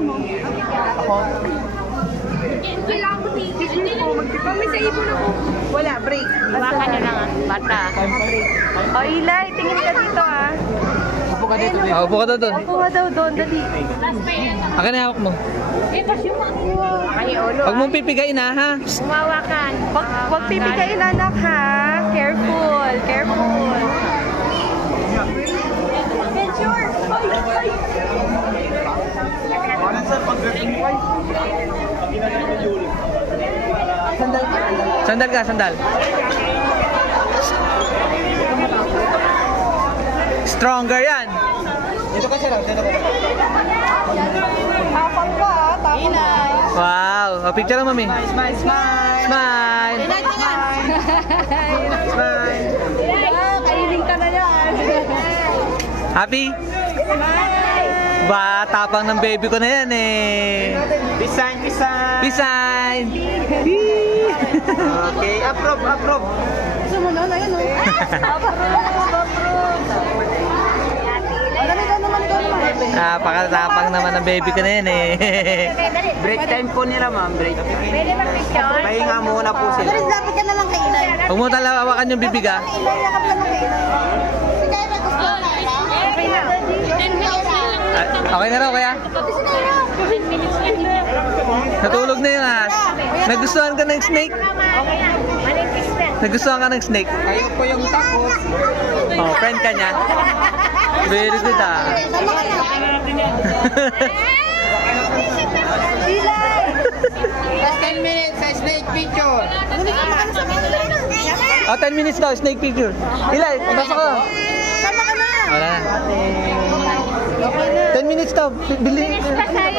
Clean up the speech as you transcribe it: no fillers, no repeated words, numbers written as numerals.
Ako? Kailangan ko tissue po. Magpipamay sa ibon ako. Wala, break. Iwakan nyo lang bata. O, Ilay, tingin ka dito ah. Upo ka dito. Upo ka doon. Upo ka daw doon, dali. Akin na hawak mo. Ay, ulo. Huwag mong pipigain na ha. Umawakan. Huwag pipigayin anak ha. Careful, careful. Sandal ka, sandal. Stronger yan. Dito ka sila, dito ka. Tapang ka ah, tapang ka. Wow. O, picture lang, mami. Smile, smile. Smile. Smile. Kailing ka na yan. Happy? Ba, tapang ng baby ko na yan eh. Peace sign, peace sign. Peace sign. Okay, approve, approve. Gusto mo na, ayun o. Napakatapang naman ng baby ko na yan eh. Break time po nila, ma'am. Break. Pwede ba picture? Pahinga muna po sila. Pero dapat ka na lang kay Ilay. Huwag mo talawakan yung bibig ah. Ilay, yakap lang kay Ilay. Si Kaya gusto na ila? Okay na. 10 minutes lang. Okay na raw kaya? 10 minutes lang. Natulog na yun ah. Nagustuhan ka ng snake? Okay na. Manipis na. Nagustuhan ka ng snake? Kayo po yung takot. Oh, friend ka niya? Very good ah. Sama ka na. Ilay! Last 10 minutes sa snake picture. Sama ka na sa mga. Oh, 10 minutes daw, snake picture. Ilay, pasok ka. Sama ka na. Wala na. 10 minutes daw. Bili. Finish pa sa